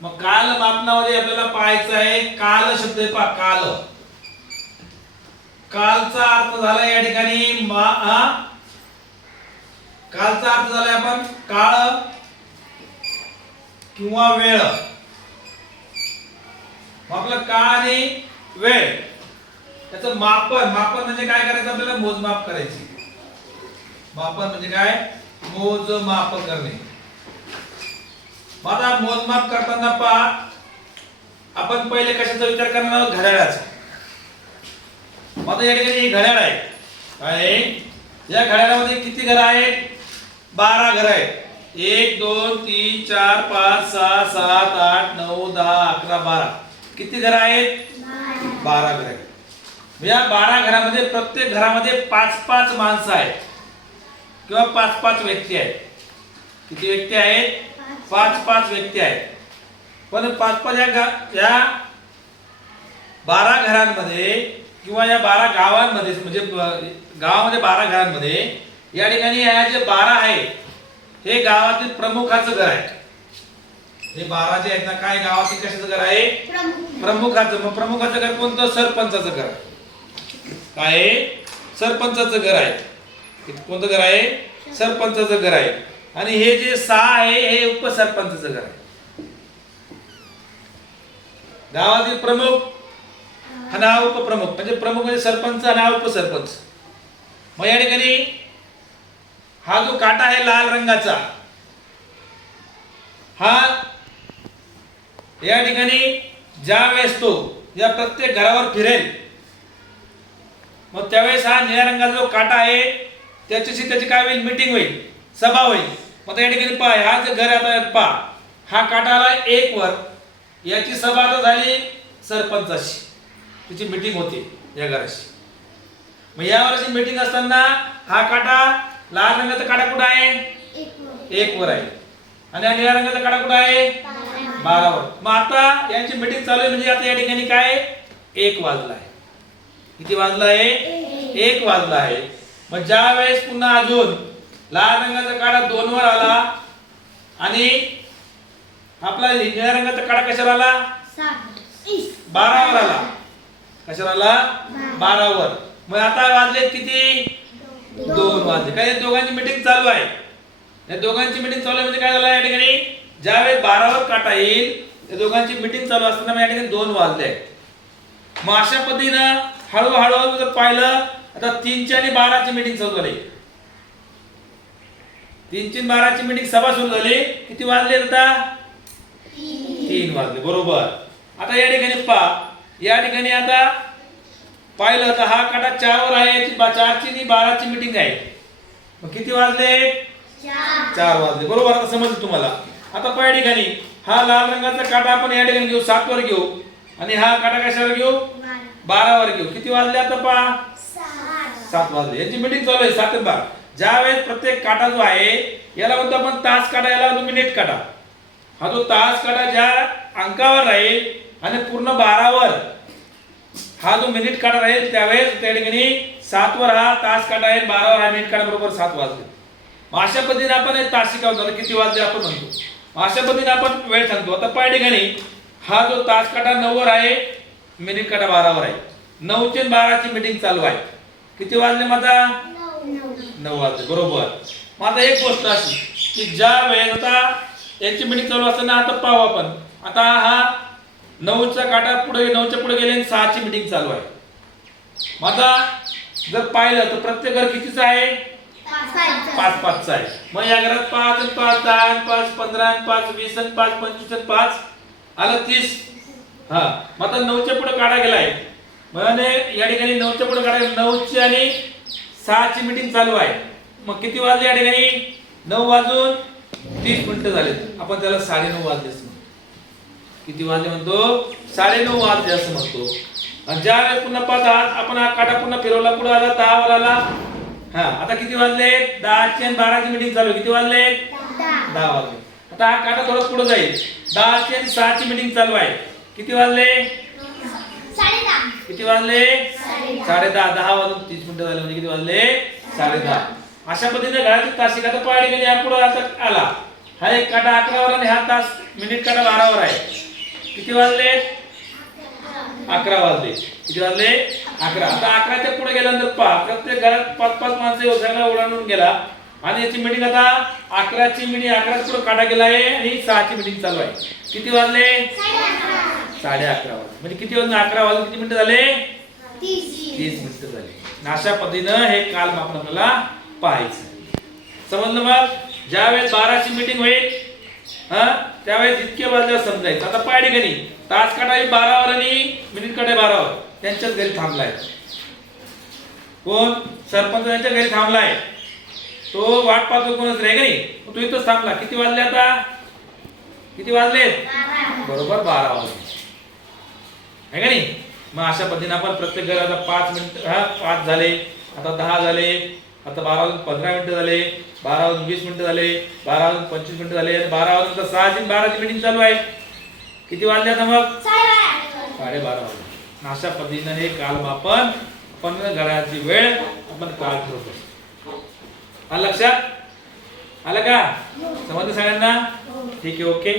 मग काल मापनामध्ये आपल्याला पाहायचं आहे काल शब्द आहे पहा काल. कालचा अर्थ झाला या ठिकाणी मा कालचा अर्थ झालाय आपण काळ किंवा वेळ. आपलं काळ आणि वेळ त्याचं मापन मापन म्हणजे काय करायचं आपल्याला? मोजमाप करायची. मापन म्हणजे काय? मोजमाप करणे. मला मोजमाप करताना पहा. आपण पहिले कशाचा विचार करणार आहोत? घड्याळाचा. मग या ठिकाणी ही घड्याळ आहे काय या घड्याळामध्ये किती घरं आहेत? बारा घरं आहेत. एक दोन तीन चार पाच सहा सात आठ नऊ दहा अकरा बारा. किती घरं आहेत? बारा घर आहेत. या बारा घरामध्ये प्रत्येक घरामध्ये पाच पाच माणसं आहेत. किंवा पाच पाच व्यक्ती आहेत. किती व्यक्ती आहेत? पाच पाच व्यक्ती आहेत. पण पाच पाच या या बारा घरांमध्ये किंवा या बारा गावांमध्ये म्हणजे गावामध्ये बारा घरांमध्ये या ठिकाणी या जे बारा आहे हे गावातील प्रमुखाचं घर आहे. हे बारा जे आहेत ना काय गावातील कशाचं घर आहे? प्रमुखाचं. मग प्रमुखाचं घर कोणतं? सरपंचाचं घर. काय? सरपंचाचं घर आहे. कोणतं घर आहे? सरपंचाचं घर आहे. आणि हे जे सहा आहे हे उपसरपंचच घर आहे. गावातील प्रमुख हा उपप्रमुख म्हणजे प्रमुख म्हणजे सरपंच आणि हा उपसरपंच. मग या ठिकाणी हा जो काटा आहे लाल रंगाचा हा या ठिकाणी ज्या वेळेस तो या प्रत्येक घरावर फिरेल मग त्यावेळेस हा निळ्या रंगाचा जो काटा आहे त्याच्याशी त्याची काय होईल? मीटिंग होईल. सभा होईल मग त्या या ठिकाणी पहा हा जे घर आता पहा. हा काटा आला एक वर याची सभा आता झाली सरपंचाशी तिची मिटिंग होते या घराशी मग या वर्षी मिटिंग असताना हा काटा लाल रंगाचा काटा कुठं आहे? एक वर आहे. आणि निळ्या रंगाचा काटा कुठं आहे? बारावर. मग आता यांची मिटिंग चालू आहे म्हणजे आता या ठिकाणी काय? एक वाजला आहे. किती वाजला आहे? एक वाजला आहे. मग ज्या वेळेस पुन्हा अजून लाल रंगाचा काडा दोन वर आला. आणि आपला निळ्या रंगाचा काडा कशाला आला? बारावर आला. कशाला आला? बारावर. मग आता वाजले किती? दोन वाजले. काय दोघांची मीटिंग चालू आहे? या दोघांची मीटिंग चालू आहे म्हणजे काय झालं या ठिकाणी? ज्यावेळेस बारावर काटा येईल त्या दोघांची मीटिंग चालू असताना या ठिकाणी दोन वाजले. मग अशा पद्धतीनं हळूहळू जर पाहिलं आता तीनची आणि बाराची मीटिंग चालू झाली. तीनची आणि बाराची मीटिंग सभा सुरू झाली. किती वाजले आता? तीन वाजले बरोबर. आता या ठिकाणी पहा. या ठिकाणी आता पाहिलं तर हा काटा चारवर आहे चारची आणि बाराची मीटिंग आहे. मग किती वाजले? चार वाजले बरोबर. आता समजलं तुम्हाला. आता पहा या ठिकाणी. हा लाल रंगाचा काटा आपण या ठिकाणी घेऊ सातवर घेऊ. आणि हा काटा कशावर घेऊ? बारावर घेऊ. किती वाजले आता पहा? सात. वाजले. यांची मीटिंग चालू आहे सात ते बारा. ज्यावेळेस प्रत्येक काटा जो आहे याला म्हणतो आपण तास काटा याला म्हणतो मिनिट काटा. हा जो तास काटा ज्या अंकावर राहील आणि पूर्ण बारावर हा जो मिनिट काटा राहील त्यावेळेस त्या ठिकाणी सातवर हा तास काटा आहे बारावर हा मिनिट काटा बरोबर सात वाजले. मग अशा पद्धतीने आपण हे तास झालं. किती वाजले आपण म्हणतो. अशा पद्धतीने आपण वेळ सांगतो. आता पाय ठिकाणी हा जो तास काटा नऊवर आहे मिनिट काटा बारावर आहे. नऊ आणि बाराची मीटिंग चालू आहे. किती वाजले माझा? नऊ वाजले बरोबर. मग आता एक गोष्ट अशी की ज्या वेळेस आता यांची मिनिट चालू असताना आता पाहू आपण. आता हा नऊचा काटा पुढे नऊच्या पुढे गेले आणि सहाची मिटिंग चालू आहे. मग आता जर पाहिलं तर प्रत्येक घर कितीचं आहे? पाच पाचचा आहे. मग या घरात पाच आणि पाच दहा आणि पाच पंधरा आणि पाच वीस आणि पाच पंचवीस आणि पाच आलं तीस. हा. मग आता नऊच्या पुढे काढा गेलाय. म्हणजे या ठिकाणी नऊच्या पुढे काढा नऊची आणि सहाची मीटिंग चालू आहे. मग किती वाजले या ठिकाणी नऊ वाजून तीस मिनिटं झाले आपण त्याला साडेनऊ वाजले असं म्हणतो. किती वाजले म्हणतो? साडेनऊ वाजले असं म्हणतो. ज्या वेळेस पुन्हा पाच हात आपण हा काटा पुन्हा फिरवला. पुढे आला दहावर आला. हा आता किती वाजले? दहाची आणि बाराची मीटिंग चालू. किती वाजले? दहा. वाजले. आता हा काटा थोडं पुढे जाईल. दहाची आणि सहाची मीटिंग चालू आहे. किती वाजले? किती वाजले? साडे दहा दहा वाजून तीस मिनिटं झाले म्हणजे किती वाजले? साडे दहा अशा पद्धतीने घराची तासिक आता पाहिजे गेली या पुढे आता आला. हा एक काटा अकरावर आणि हा तास मिनिट काटा बारावर आहे. किती वाजले? अकरा वाजले. किती वाजले? अकरा. आता अकराच्या पुढे गेल्यानंतर पहा प्रत्येक घरात पाच पाच माणसं व्यवसायाला ओढावून गेला. आणि याची मिटिंग आता अकराची मिटिंग अकरा पुढे काटा गेला आहे आणि सहाची मिटिंग चालू आहे. किती वाजले? साडे अकरा वाजले म्हणजे किती वाजून अकरा वाजून किती मिनिटं झाले? तीस मिनिटं झाले. अशा पद्धतीनं हे काल आपण आपल्याला पाहायचं. समजलं मग ज्यावेळेस बाराची मीटिंग होईल हा? त्यावेळेस इतके वाजल्यावर समजायचं. आता पाय ठिकाणी. तास काटाई बारावर आणि मिनिट काटाई बारावर. त्यांच्याच घरी थांबलाय. कोण? सरपंच त्यांच्या घरी थांबलाय. तो वाट पाहतो कोणच नाही का नाही? तो इथंच थांबला. किती वाजले आता? किती वाजले बरोबर बारा वाजले. आहे का नाही? मग अशा पद्धतीने आपण प्रत्येक घर आता पाच मिनिट हा पाच झाले आता दहा झाले आता बारा वाजून पंधरा मिनिटं झाले बारा वाजून वीस मिनिटं झाले बारा वाजून पंचवीस मिनिटं झाले आणि बारा वाजून तर सहाची बाराची मिटिंग चालू आहे. किती वाजले आता मग? साडेबारा वाजले. अशा पद्धतीनं हे कालमापन आपण घराची वेळ आपण काळ असतो आलं लक्षात? आलं का? समजलं सगळ्यांना? ठीक आहे ओके.